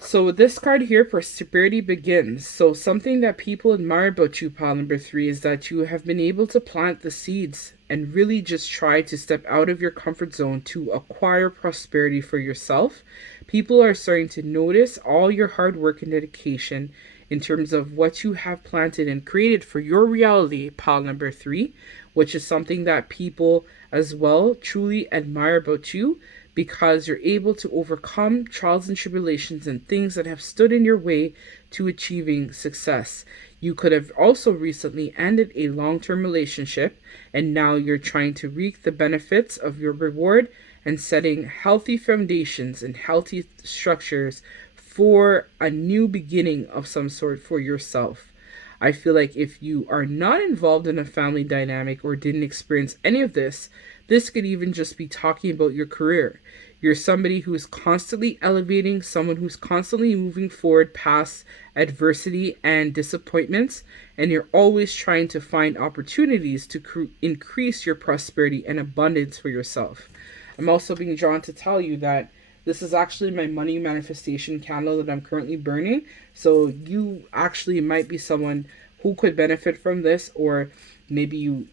So with this card here, prosperity begins. So something that people admire about you, pile number 3, is that you have been able to plant the seeds and really just try to step out of your comfort zone to acquire prosperity for yourself. People are starting to notice all your hard work and dedication in terms of what you have planted and created for your reality, pile number 3, which is something that people as well truly admire about you, because you're able to overcome trials and tribulations and things that have stood in your way to achieving success. You could have also recently ended a long term relationship, and now you're trying to reap the benefits of your reward and setting healthy foundations and healthy structures for a new beginning of some sort for yourself. I feel like if you are not involved in a family dynamic or didn't experience any of this, this could even just be talking about your career. You're somebody who is constantly elevating, someone who's constantly moving forward past adversity and disappointments, and you're always trying to find opportunities to increase your prosperity and abundance for yourself. I'm also being drawn to tell you that this is actually my money manifestation candle that I'm currently burning. So you actually might be someone who could benefit from this, or maybe you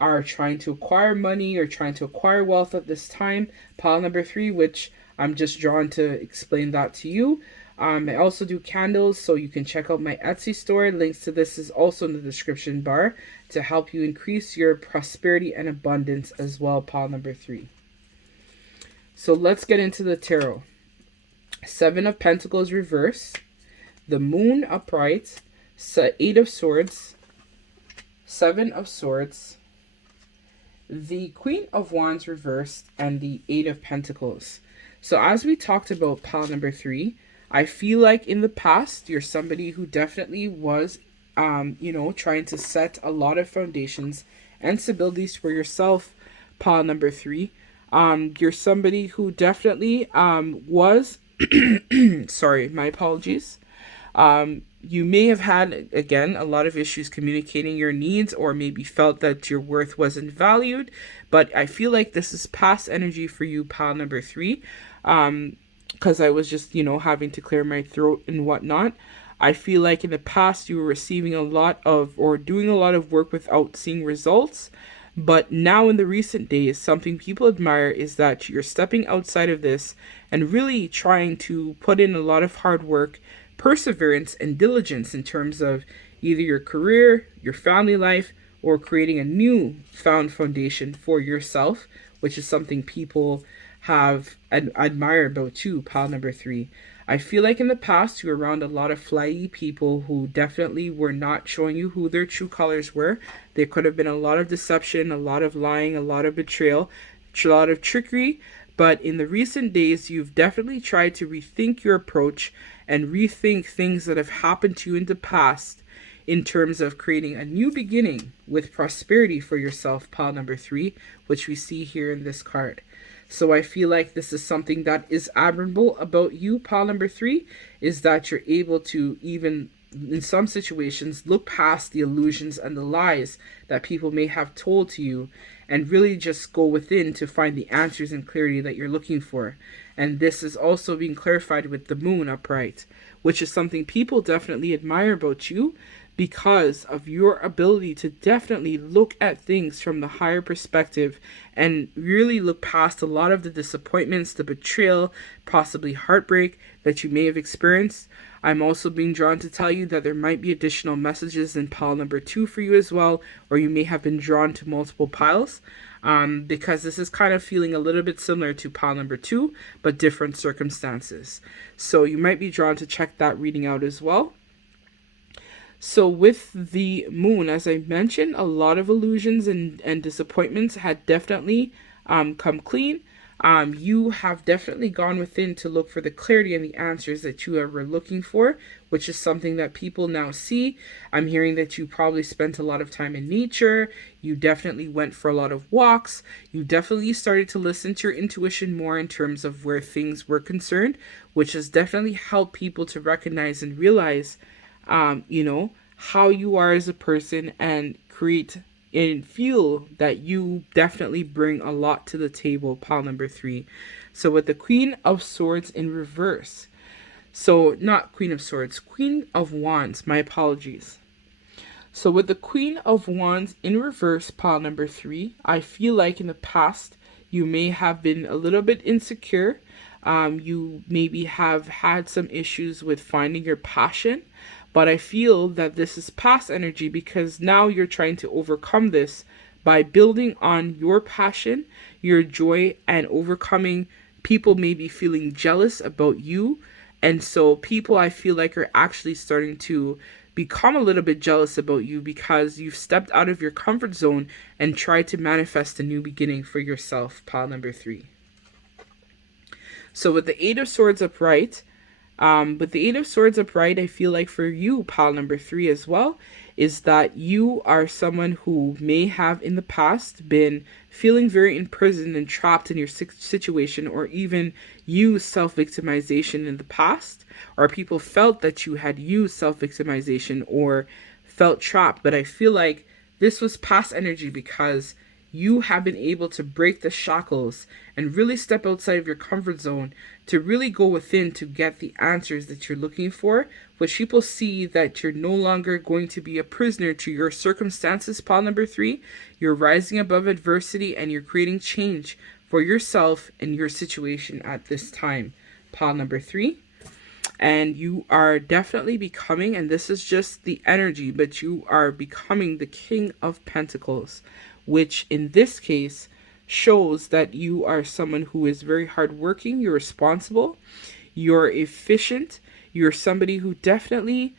are trying to acquire money or trying to acquire wealth at this time. Pile number 3, which I'm just drawn to explain that to you. I also do candles, so you can check out my Etsy store. Links to this is also in the description bar to help you increase your prosperity and abundance as well, pile number 3. So let's get into the tarot. 7 of Pentacles reverse, the Moon upright, 8 of Swords, 7 of Swords, the Queen of Wands reversed, and the 8 of Pentacles. So as we talked about, pile number 3, I feel like in the past you're somebody who definitely was trying to set a lot of foundations and stabilities for yourself, pile number 3. You're somebody who definitely was sorry, my apologies. You may have had, again, a lot of issues communicating your needs, or maybe felt that your worth wasn't valued, but I feel like this is past energy for you, pile number 3, because I was just, having to clear my throat and whatnot. I feel like in the past you were receiving a lot of, or doing a lot of work without seeing results. But now in the recent days, something people admire is that you're stepping outside of this and really trying to put in a lot of hard work, perseverance, and diligence in terms of either your career, your family life, or creating a new found foundation for yourself, which is something people have admire about you, pile number 3. I feel like in the past you were around a lot of flaky people who definitely were not showing you who their true colors were. There could have been a lot of deception, a lot of lying, a lot of betrayal, a lot of trickery. But in the recent days, you've definitely tried to rethink your approach and rethink things that have happened to you in the past in terms of creating a new beginning with prosperity for yourself, pile number 3, which we see here in this card. So I feel like this is something that is admirable about you, pile number 3, is that you're able to, even in some situations, look past the illusions and the lies that people may have told to you and really just go within to find the answers and clarity that you're looking for. And this is also being clarified with the Moon upright, which is something people definitely admire about you, because of your ability to definitely look at things from the higher perspective and really look past a lot of the disappointments, the betrayal, possibly heartbreak that you may have experienced. I'm also being drawn to tell you that there might be additional messages in pile number 2 for you as well, or you may have been drawn to multiple piles, because this is kind of feeling a little bit similar to pile number 2, but different circumstances. So you might be drawn to check that reading out as well. So with the Moon, as I mentioned, a lot of illusions and disappointments had definitely come clean. You have definitely gone within to look for the clarity and the answers that you were looking for, which is something that people now see. I'm hearing that you probably spent a lot of time in nature. You definitely went for a lot of walks. You definitely started to listen to your intuition more in terms of where things were concerned, which has definitely helped people to recognize and realize how you are as a person, and create and feel that you definitely bring a lot to the table, pile number 3. So with the Queen of Swords in reverse. So not Queen of Swords, Queen of Wands, my apologies. So with the Queen of Wands in reverse, pile number 3, I feel like in the past you may have been a little bit insecure. You maybe have had some issues with finding your passion, but I feel that this is past energy because now you're trying to overcome this by building on your passion, your joy, and overcoming people maybe feeling jealous about you. And so people, I feel like, are actually starting to become a little bit jealous about you because you've stepped out of your comfort zone and tried to manifest a new beginning for yourself, pile number 3. So with the Eight of Swords upright, I feel like for you, pile number 3 as well, is that you are someone who may have in the past been feeling very imprisoned and trapped in your situation, or even used self-victimization in the past, or people felt that you had used self-victimization or felt trapped. But I feel like this was past energy because you have been able to break the shackles and really step outside of your comfort zone to really go within to get the answers that you're looking for, which people see that you're no longer going to be a prisoner to your circumstances, pile number 3. You're rising above adversity and you're creating change for yourself and your situation at this time, pile number 3. And you are definitely becoming, and this is just the energy, but you are becoming the King of Pentacles, which in this case shows that you are someone who is very hardworking, you're responsible, you're efficient, you're somebody who definitely,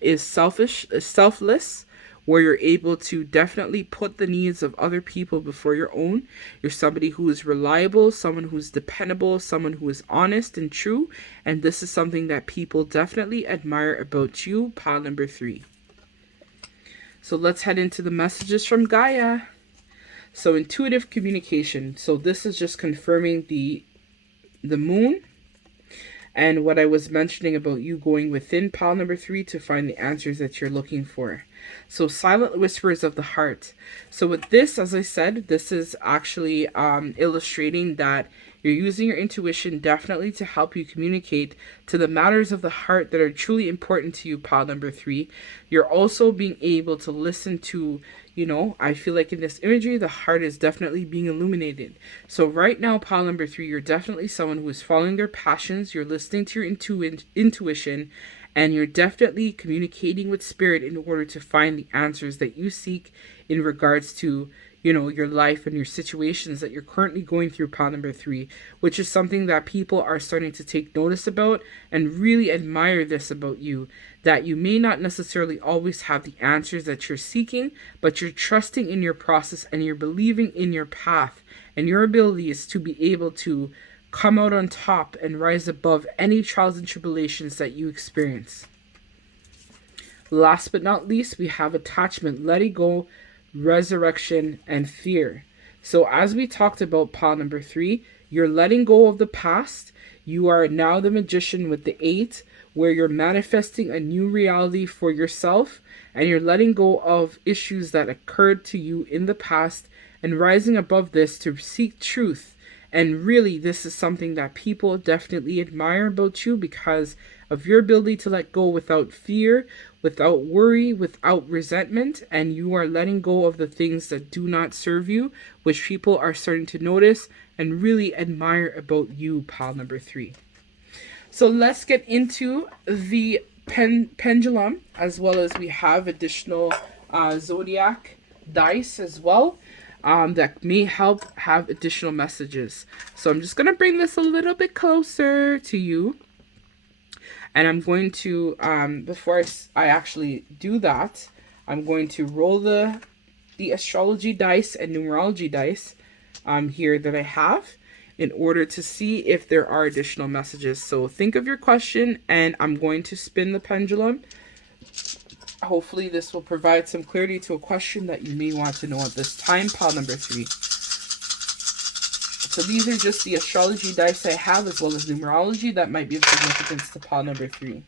is selfless, where you're able to definitely put the needs of other people before your own. You're somebody who is reliable, someone who's dependable, someone who is honest and true. And this is something that people definitely admire about you, pile number 3. So let's head into the messages from Gaia. So intuitive communication. So this is just confirming the moon and what I was mentioning about you going within, pile number 3, to find the answers that you're looking for. So silent whispers of the heart. So with this, as I said, this is actually illustrating that you're using your intuition definitely to help you communicate to the matters of the heart that are truly important to you, pile number 3. You're also being able to listen to, I feel like in this imagery, the heart is definitely being illuminated. So right now, pile number 3, you're definitely someone who is following their passions. You're listening to your intuition, and you're definitely communicating with spirit in order to find the answers that you seek in regards to, your life and your situations that you're currently going through, pile number 3, which is something that people are starting to take notice about and really admire this about you, that you may not necessarily always have the answers that you're seeking, but you're trusting in your process and you're believing in your path and your abilities to be able to come out on top and rise above any trials and tribulations that you experience. Last but not least, we have attachment, letting go, resurrection, and fear. So as we talked about, pile number 3, you're letting go of the past. You are now the magician with the 8, where you're manifesting a new reality for yourself, and you're letting go of issues that occurred to you in the past and rising above this to seek truth. And really, this is something that people definitely admire about you because of your ability to let go without fear, without worry, without resentment, and you are letting go of the things that do not serve you, which people are starting to notice and really admire about you, pile number 3. So let's get into the pendulum, as well as we have additional zodiac dice as well. That may help have additional messages. So I'm just going to bring this a little bit closer to you. And I'm going to, before I actually do that, I'm going to roll the astrology dice and numerology dice here that I have in order to see if there are additional messages. So think of your question, and I'm going to spin the pendulum. Hopefully this will provide some clarity to a question that you may want to know at this time, pile number 3. So these are just the astrology dice I have, as well as numerology that might be of significance to pile number 3.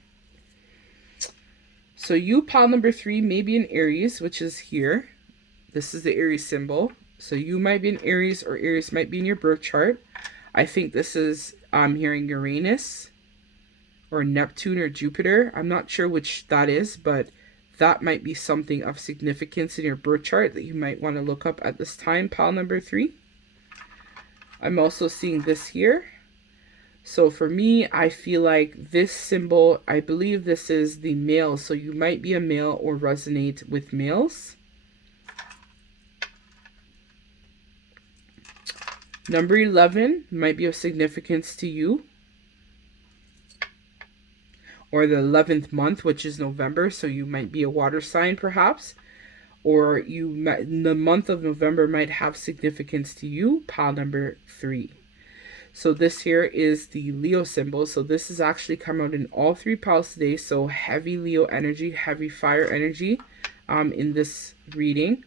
So you, pile number 3, may be in Aries, which is here. This is the Aries symbol. So you might be in Aries, or Aries might be in your birth chart. I think this is, I'm hearing Uranus. or Neptune or Jupiter. I'm not sure which that is, but that might be something of significance in your birth chart that you might want to look up at this time, pile number 3. I'm also seeing this here. So for me, I feel like this symbol, I believe this is the male. So you might be a male or resonate with males. Number 11 might be of significance to you. Or the 11th month, which is November. So you might be a water sign perhaps. Or the month of November might have significance to you, pile number 3. So this here is the Leo symbol. So this has actually come out in all 3 piles today. So heavy Leo energy, heavy fire energy in this reading.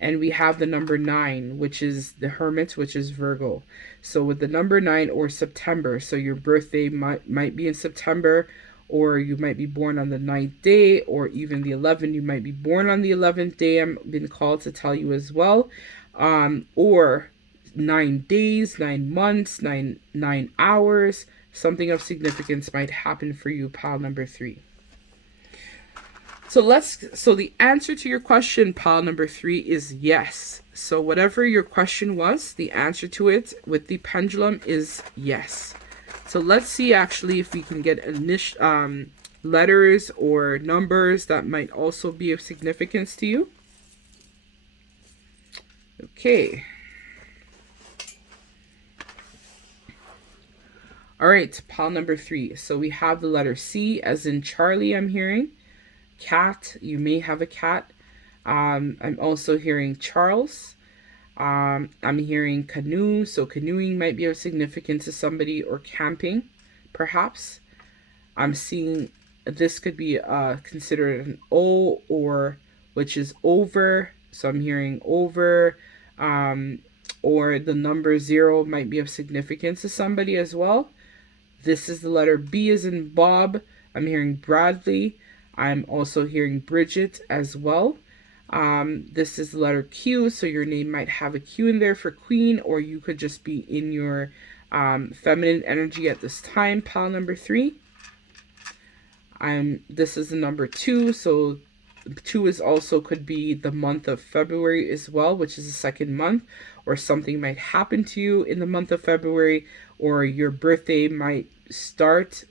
And we have the number 9, which is the Hermit, which is Virgo. So with the number 9 or September, so your birthday might be in September, or you might be born on the 9th day, or even the 11th, you might be born on the 11th day, I'm been called to tell you as well. Or 9 days, 9 months, 9 hours, something of significance might happen for you, pile number 3. So the answer to your question, pile number 3, is yes. So whatever your question was, the answer to it with the pendulum is yes. So let's see actually if we can get letters or numbers that might also be of significance to you. Okay. All right, pile number 3. So we have the letter C as in Charlie, I'm hearing. Cat, you may have a cat. I'm also hearing Charles. I'm hearing canoe, so canoeing might be of significance to somebody, or camping, perhaps. I'm seeing this could be considered an O, or which is over, so I'm hearing over, or the number 0 might be of significance to somebody as well. This is the letter B as in Bob. I'm hearing Bradley. I'm also hearing Bridget as well. This is the letter Q, so your name might have a Q in there for queen, or you could just be in your feminine energy at this time, pile number 3. This is the number 2, so 2 is also could be the month of February as well, which is the 2nd month, or something might happen to you in the month of February, or your birthday might start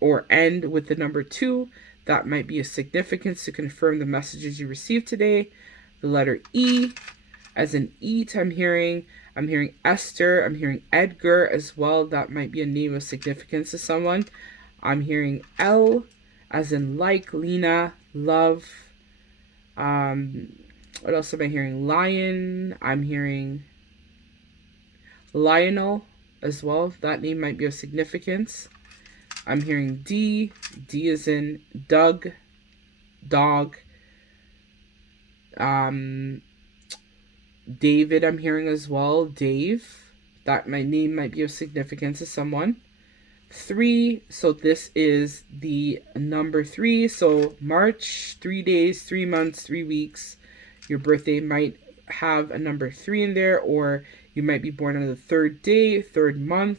or end with the number 2. That might be a significance to confirm the messages you received today. The letter E, as in eat, I'm hearing Esther, I'm hearing Edgar as well. That might be a name of significance to someone. I'm hearing L, as in like, Lena, love. What else am I hearing? Lion, I'm hearing Lionel as well. That name might be of significance. I'm hearing D. D is in Doug, dog. David, I'm hearing as well. Dave. That my name might be of significance to someone. 3. So this is the number 3. So March, 3 days, 3 months, 3 weeks. Your birthday might have a number 3 in there, or you might be born on the 3rd day, 3rd month.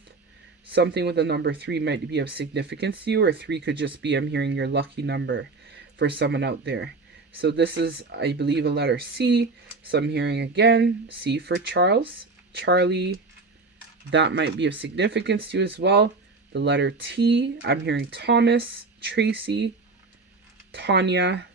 Something with a number 3 might be of significance to you, or 3 could just be, I'm hearing, your lucky number for someone out there. So this is, I believe, a letter C. So I'm hearing again, C for Charles, Charlie. That might be of significance to you as well. The letter T, I'm hearing Thomas, Tracy, Tanya.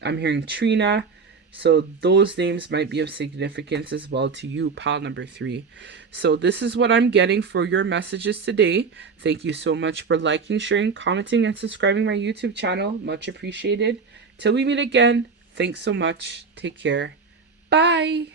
I'm hearing Trina. So those names might be of significance as well to you, pile number 3. So this is what I'm getting for your messages today. Thank you so much for liking, sharing, commenting, and subscribing my YouTube channel. Much appreciated. Till we meet again, thanks so much. Take care. Bye.